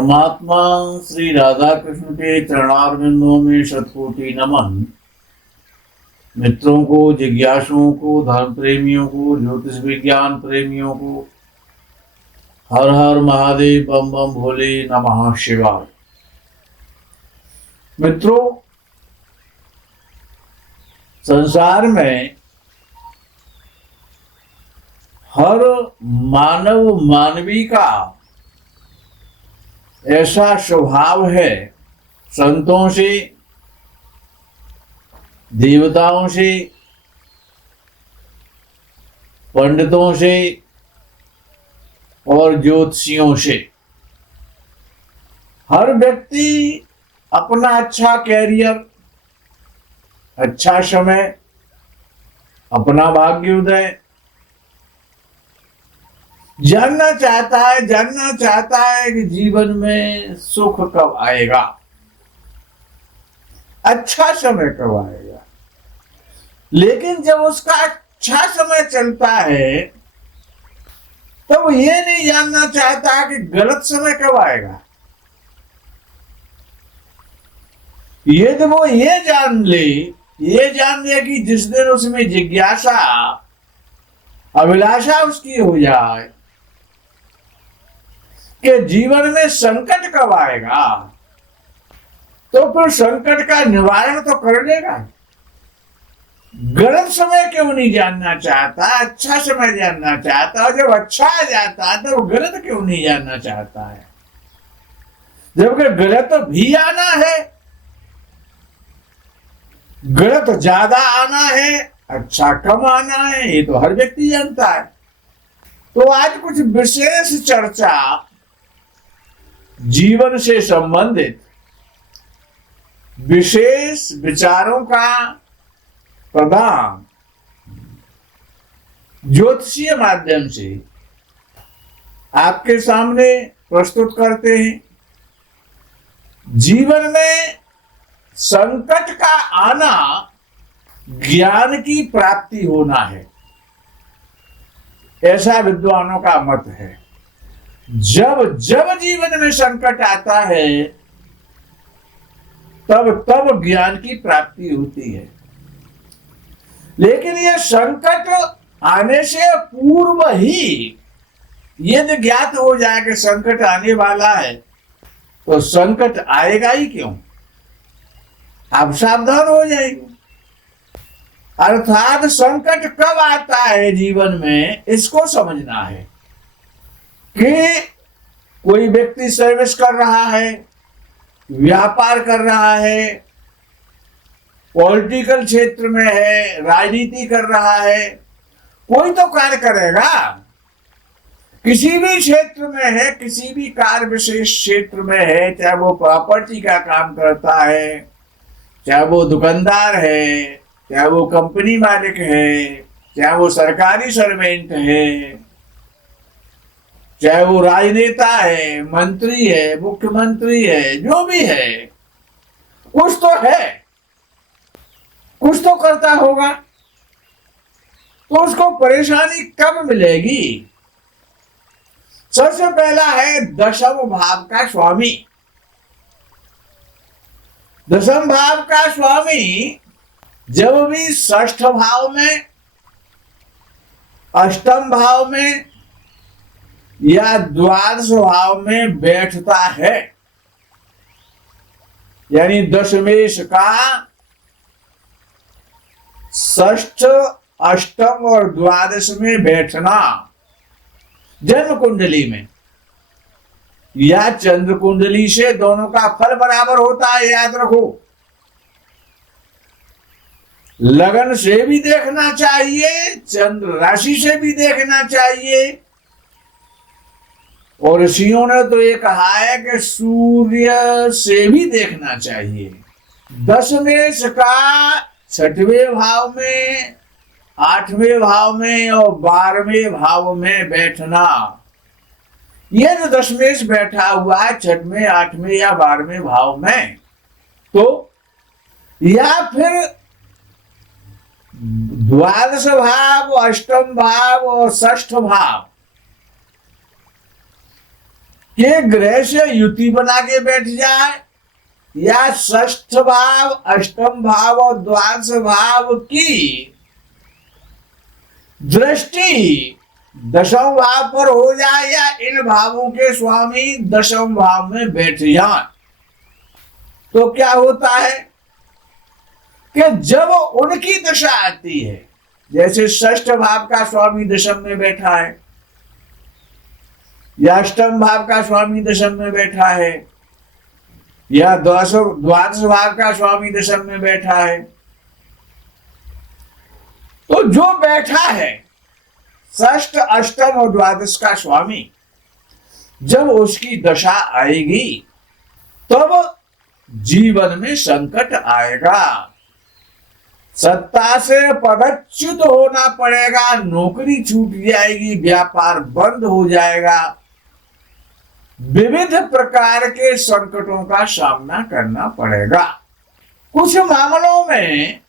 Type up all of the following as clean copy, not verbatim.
परमात्मा श्री राधा कृष्ण के चरणारविंदों में शतकोटि नमन। मित्रों को, जिज्ञासुओं को, धर्म प्रेमियों को, ज्योतिष विज्ञान प्रेमियों को हर हर महादेव, बम बम भोले, नमः शिवाय। मित्रों, संसार में हर मानव मानवी का ऐसा स्वभाव है, संतों से, देवताओं से, पंडितों से और ज्योतिषियों से, हर व्यक्ति अपना अच्छा कैरियर, अच्छा समय, अपना भाग्योदय जानना चाहता है कि जीवन में सुख कब आएगा, अच्छा समय कब आएगा। लेकिन जब उसका अच्छा समय चलता है तब वो ये नहीं जानना चाहता कि गलत समय कब आएगा। ये तो वो ये जान ले कि जिस दिन उसमें जिज्ञासा, अभिलाषा उसकी हो जाए कि जीवन में संकट कब आएगा, तो फिर संकट का निवारण तो कर लेगा। गलत समय क्यों नहीं जानना चाहता, अच्छा समय जानना चाहता। और जब अच्छा आ जाता है तो गलत क्यों नहीं जानना चाहता है, जबकि गलत भी आना है, गलत ज्यादा आना है, अच्छा कम आना है, ये तो हर व्यक्ति जानता है। तो आज कुछ विशेष चर्चा जीवन से संबंधित विशेष विचारों का प्रदान ज्योतिषीय माध्यम से आपके सामने प्रस्तुत करते हैं। जीवन में संकट का आना ज्ञान की प्राप्ति होना है, ऐसा विद्वानों का मत है। जब जब जीवन में संकट आता है तब ज्ञान की प्राप्ति होती है। लेकिन यह संकट आने से पूर्व ही यदि ज्ञात हो जाए कि संकट आने वाला है तो संकट आएगा ही क्यों, आप सावधान हो जाएंगे। अर्थात संकट कब आता है जीवन में, इसको समझना है कि कोई व्यक्ति सर्विस कर रहा है, व्यापार कर रहा है, पॉलिटिकल क्षेत्र में है, राजनीति कर रहा है, कोई तो कार्य करेगा। किसी भी क्षेत्र में है, किसी भी कार्य विशेष क्षेत्र में है, चाहे वो प्रॉपर्टी का काम करता है, चाहे वो दुकानदार है, चाहे वो कंपनी मालिक है, चाहे वो सरकारी सर्वेंट है, चाहे वो राजनेता है, मंत्री है, मुख्यमंत्री है, जो भी है, कुछ तो है, कुछ तो करता होगा। तो उसको परेशानी कब मिलेगी? सबसे पहला है दशम भाव का स्वामी। दशम भाव का स्वामी जब भी षष्ठ भाव में, अष्टम भाव में या द्वादश भाव में बैठता है, यानी दशमेश का षष्ठ, अष्टम और द्वादश में बैठना, जन्म कुंडली में या चंद्र कुंडली से दोनों का फल बराबर होता है, याद रखो। लगन से भी देखना चाहिए, चंद्र राशि से भी देखना चाहिए, और ऋषियों ने तो ये कहा है कि सूर्य से भी देखना चाहिए। दशमेश का छठवें भाव में, आठवें भाव में और 12वें भाव में बैठना, ये जो दशमेश बैठा हुआ है छठवें, आठवें या 12वें भाव में, तो या फिर द्वादश भाव, अष्टम भाव और षष्ठ भाव कि ग्रह से युति बना के बैठ जाए, या षष्ठ भाव, अष्टम भाव और द्वादश भाव की दृष्टि दशम भाव पर हो जाए, या इन भावों के स्वामी दशम भाव में बैठ जाए, तो क्या होता है कि जब उनकी दशा आती है, जैसे षष्ठ भाव का स्वामी दशम में बैठा है, या अष्टम भाव का स्वामी दशम में बैठा है, या द्वादश भाव का स्वामी दशम में बैठा है, तो जो बैठा है षष्ठ, अष्टम और द्वादश का स्वामी, जब उसकी दशा आएगी तब जीवन में संकट आएगा, सत्ता से पदच्युत होना पड़ेगा, नौकरी छूट जाएगी, व्यापार बंद हो जाएगा, विविध प्रकार के संकटों का सामना करना पड़ेगा। कुछ मामलों में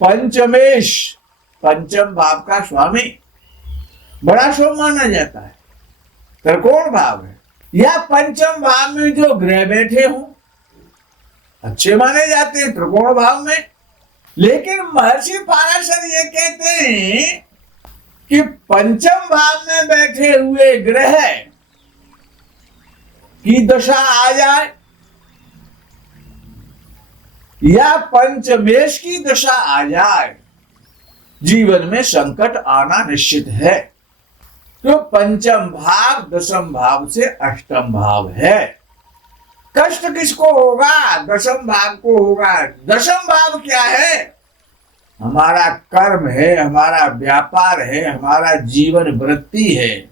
पंचमेश, पंचम भाव का स्वामी बड़ा शुभ माना जाता है, त्रिकोण भाव है, या पंचम भाव में जो ग्रह बैठे हों अच्छे माने जाते हैं त्रिकोण भाव में। लेकिन महर्षि पाराशर ये कहते हैं कि पंचम भाव में बैठे हुए ग्रह की दशा आ जाए या पंचमेश की दशा आ जाए, जीवन में संकट आना निश्चित है। तो पंचम भाव दशम भाव से अष्टम भाव है। कष्ट किसको होगा? दशम भाव को होगा। दशम भाव क्या है? हमारा कर्म है, हमारा व्यापार है, हमारा जीवन वृत्ति है,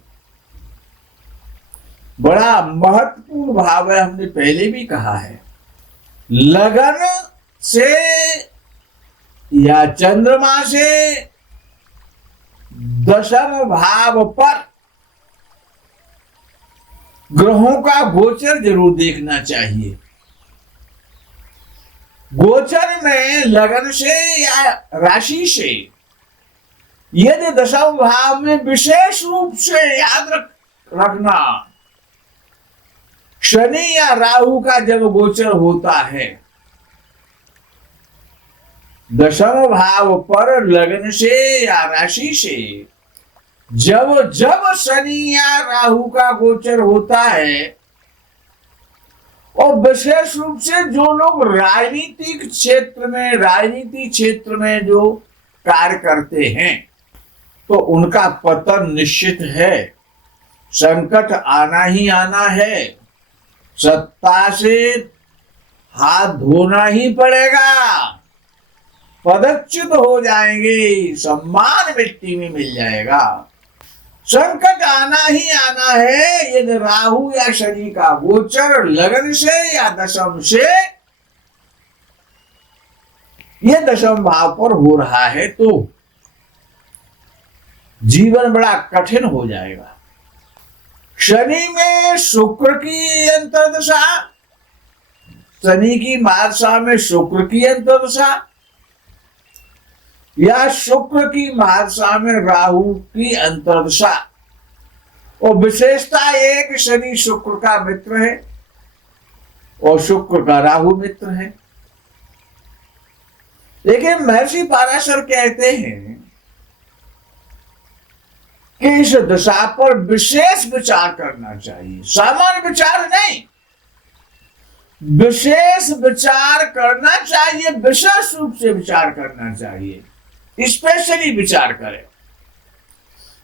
बड़ा महत्वपूर्ण भाव है। हमने पहले भी कहा है, लगन से या चंद्रमा से दशम भाव पर ग्रहों का गोचर जरूर देखना चाहिए। गोचर में लगन से या राशि से यदि दशम भाव में विशेष रूप से याद रखना, शनि या राहु का जब गोचर होता है दशम भाव पर लगन से या राशि से, जब शनि या राहु का गोचर होता है, और विशेष रूप से जो लोग राजनीति क्षेत्र में जो कार्य करते हैं, तो उनका पतन निश्चित है, संकट आना ही आना है, सत्ता से हाथ धोना ही पड़ेगा, पदच्युत हो जाएंगे, सम्मान मिट्टी में मिल जाएगा, संकट आना ही आना है। यदि राहु या शनि का गोचर लगन से या दशम से यह दशम भाव पर हो रहा है, तो जीवन बड़ा कठिन हो जाएगा। शनि में शुक्र की अंतर्दशा, शनि की महादशा में शुक्र की अंतर्दशा, या शुक्र की महादशा में राहु की अंतर्दशा, और विशेषता एक शनि शुक्र का मित्र है और शुक्र का राहु मित्र है। लेकिन महर्षि पाराशर कहते हैं कि इस दशा पर विशेष विचार करना चाहिए, सामान्य विचार नहीं, विशेष विचार करना चाहिए, विशेष रूप से विचार करना चाहिए, स्पेशली विचार करें।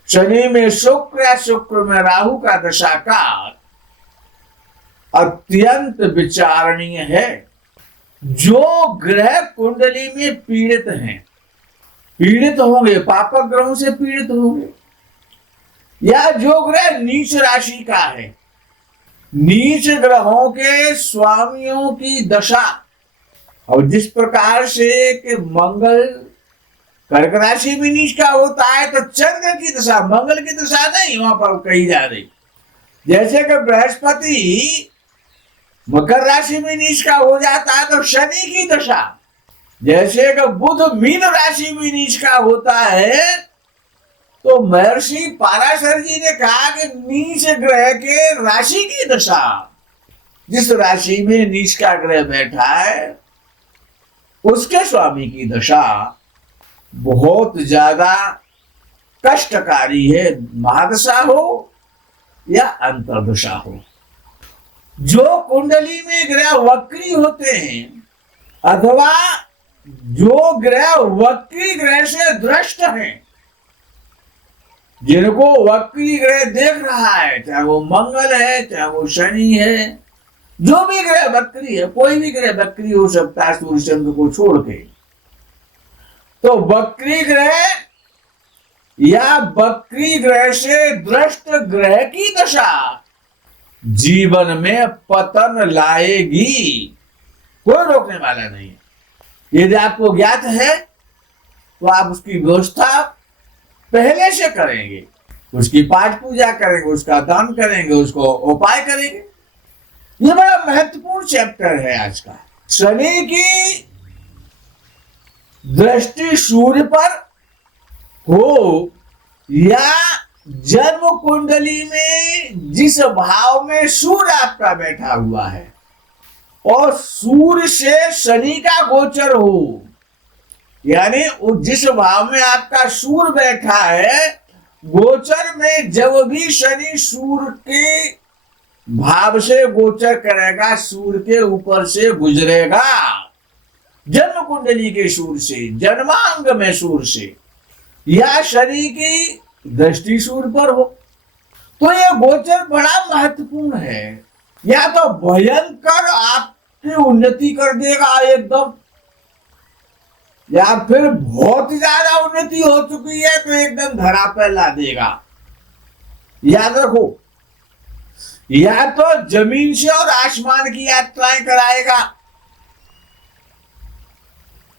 शनि में शुक्र या शुक्र में राहु का दशा काल अत्यंत विचारणीय है। जो ग्रह कुंडली में पीड़ित हैं, पीड़ित होंगे, पापक ग्रहों से पीड़ित होंगे, या जो ग्रह नीच राशि का है, नीच ग्रहों के स्वामियों की दशा, और जिस प्रकार से कि मंगल कर्क राशि में नीच का होता है, तो चंद्र की दशा, मंगल की दशा नहीं वहां पर कही जा रही। जैसे कि बृहस्पति मकर राशि में नीच का हो जाता है, तो शनि की दशा, जैसे कि बुध मीन राशि में नीच का होता है, तो महर्षि पाराशर जी ने कहा कि नीच ग्रह के राशि की दशा, जिस राशि में नीच का ग्रह बैठा है उसके स्वामी की दशा बहुत ज्यादा कष्टकारी है, महादशा हो या अंतर्दशा हो। जो कुंडली में ग्रह वक्री होते हैं अथवा जो ग्रह वक्री ग्रह से दृष्ट हैं, जिनको वक्री ग्रह देख रहा है, चाहे वो मंगल है चाहे वो शनि है, जो भी ग्रह वक्री है, कोई भी ग्रह वक्री हो सकता है सूर्य चंद्र को छोड़ के, तो वक्री ग्रह या वक्री ग्रह से दृष्ट ग्रह की दशा जीवन में पतन लाएगी, कोई रोकने वाला नहीं है। यदि आपको ज्ञात है तो आप उसकी व्यवस्था पहले से करेंगे, उसकी पाठ पूजा करेंगे, उसका दान करेंगे, उसको उपाय करेंगे। ये बड़ा महत्वपूर्ण चैप्टर है आज का। शनि की दृष्टि सूर्य पर हो या जन्म कुंडली में जिस भाव में सूर्य आपका बैठा हुआ है और सूर्य से शनि का गोचर हो, यानी जिस भाव में आपका सूर्य बैठा है, गोचर में जब भी शनि सूर्य के भाव से गोचर करेगा, सूर्य के ऊपर से गुजरेगा, जन्म कुंडली के सूर्य से, जन्मांग में सूर्य से, या शनि की दृष्टि सूर्य पर हो, तो यह गोचर बड़ा महत्वपूर्ण है। या तो भयंकर आपकी उन्नति कर देगा एकदम, या फिर बहुत ज्यादा उन्नति हो चुकी है तो एकदम धरा पे ला देगा। याद रखो, या तो जमीन से और आसमान की यात्राएं कराएगा,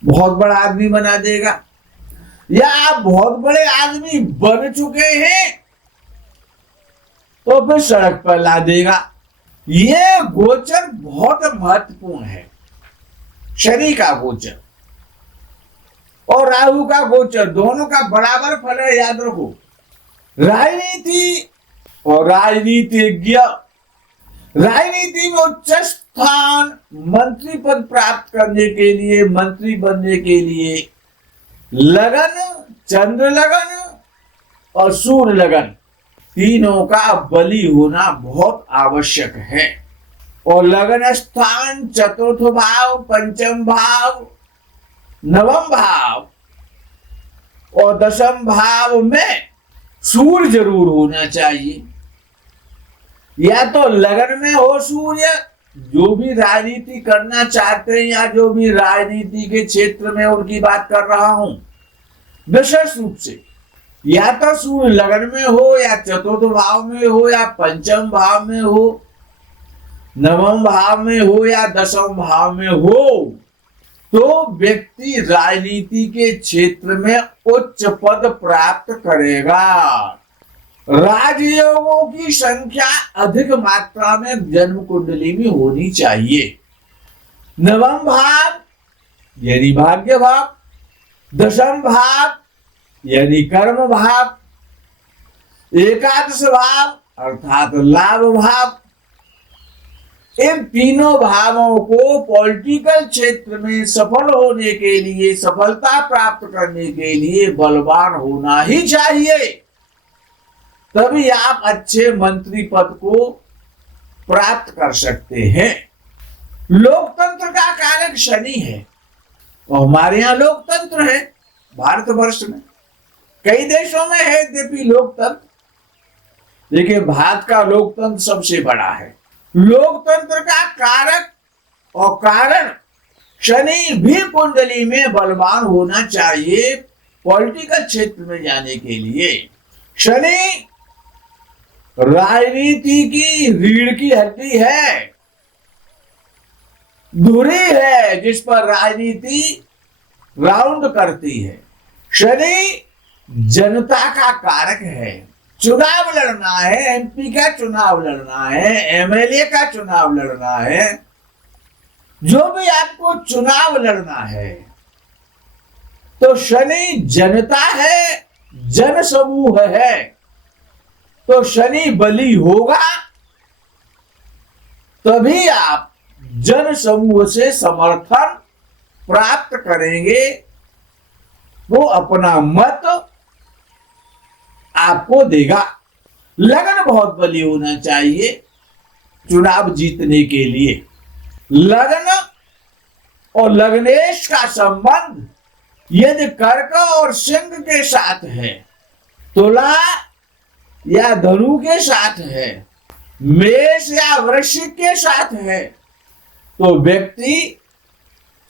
बहुत बड़ा आदमी बना देगा, या आप बहुत बड़े आदमी बन चुके हैं तो फिर सड़क पर ला देगा। ये गोचर बहुत महत्वपूर्ण है, शनि का गोचर और राहु का गोचर, दोनों का बराबर फल है। याद रखो, राजनीति और राजनीतिज्ञ, राजनीति में उच्च स्थान, मंत्री पद प्राप्त करने के लिए, मंत्री बनने के लिए लगन, चंद्र लगन और सूर्य लगन, तीनों का बलि होना बहुत आवश्यक है। और लगन स्थान, चतुर्थ भाव, पंचम भाव, नवम भाव और दशम भाव में सूर्य जरूर होना चाहिए। या तो लगन में हो सूर्य, जो भी राजनीति करना चाहते हैं या जो भी राजनीति के क्षेत्र में उनकी बात कर रहा हूं, विशेष रूप से या तो सूर्य लगन में हो या चतुर्थ भाव में हो या पंचम भाव में हो, नवम भाव में हो या दशम भाव में हो, तो व्यक्ति राजनीति के क्षेत्र में उच्च पद प्राप्त करेगा। राजयोगों की संख्या अधिक मात्रा में जन्म कुंडली में होनी चाहिए। नवम भाव यानी भाग्य भाव, दशम भाव यानी कर्म भाव, एकादश भाव अर्थात लाभ भाव, इन तीनों भावों को पॉलिटिकल क्षेत्र में सफल होने के लिए, सफलता प्राप्त करने के लिए बलवान होना ही चाहिए, तभी आप अच्छे मंत्री पद को प्राप्त कर सकते हैं। लोकतंत्र का कारक शनि है और हमारे यहाँ लोकतंत्र है भारतवर्ष में, कई देशों में है यद्यपि लोकतंत्र, लेकिन भारत का लोकतंत्र सबसे बड़ा है। लोकतंत्र का कारक और कारण शनि भी कुंडली में बलवान होना चाहिए पॉलिटिकल क्षेत्र में जाने के लिए। शनि राजनीति की रीढ़ की हड्डी है, धुरी है जिस पर राजनीति राउंड करती है। शनि जनता का कारक है, चुनाव लड़ना है, एमपी का चुनाव लड़ना है, एमएलए का चुनाव लड़ना है, जो भी आपको चुनाव लड़ना है, तो शनि जनता है, जन समूह है तो शनि बली होगा, तभी आप जन समूह से समर्थन प्राप्त करेंगे, वो अपना मत आपको देगा। लगन बहुत बली होना चाहिए चुनाव जीतने के लिए। लगन और लग्नेश का संबंध यदि कर्क और सिंह के साथ है, तुला या धनु के साथ है, मेष या वृश्चिक के साथ है, तो व्यक्ति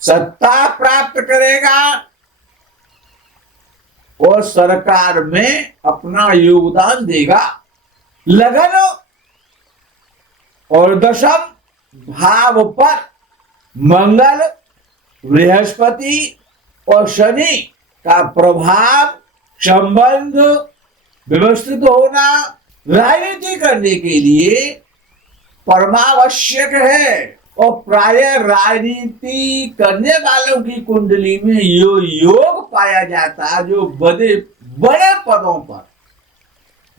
सत्ता प्राप्त करेगा और सरकार में अपना योगदान देगा। लगन और दशम भाव पर मंगल, बृहस्पति और शनि का प्रभाव, संबंध व्यवस्थित होना राजनीति करने के लिए परमावश्यक है। और प्राय राजनीति करने वालों की कुंडली में योग पाया जाता है जो बड़े बड़े पदों पर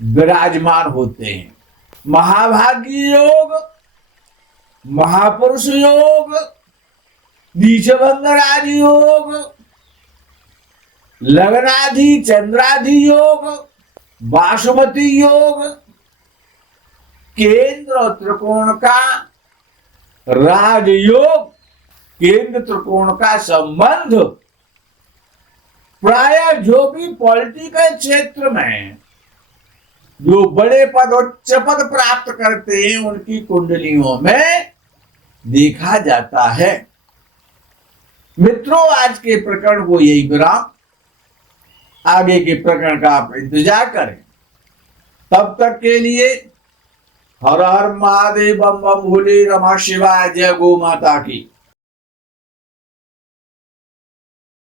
विराजमान होते हैं। महाभागी योग, महापुरुष योग, नीचभंग आदि योग, लग्नाधि चंद्राधि योग, बासुमती योग, केंद्र और त्रिकोण का राजयोग, केंद्र त्रिकोण का संबंध, प्राय जो भी पॉलिटिकल क्षेत्र में जो बड़े पद उच्च पद प्राप्त करते हैं उनकी कुंडलियों में देखा जाता है। मित्रों, आज के प्रकरण को यही विराम, आगे के प्रकरण का आप इंतजार करें। तब तक के लिए हर हर महादेव, बम बम भोले, नमः शिवाय, जय गौ माता की।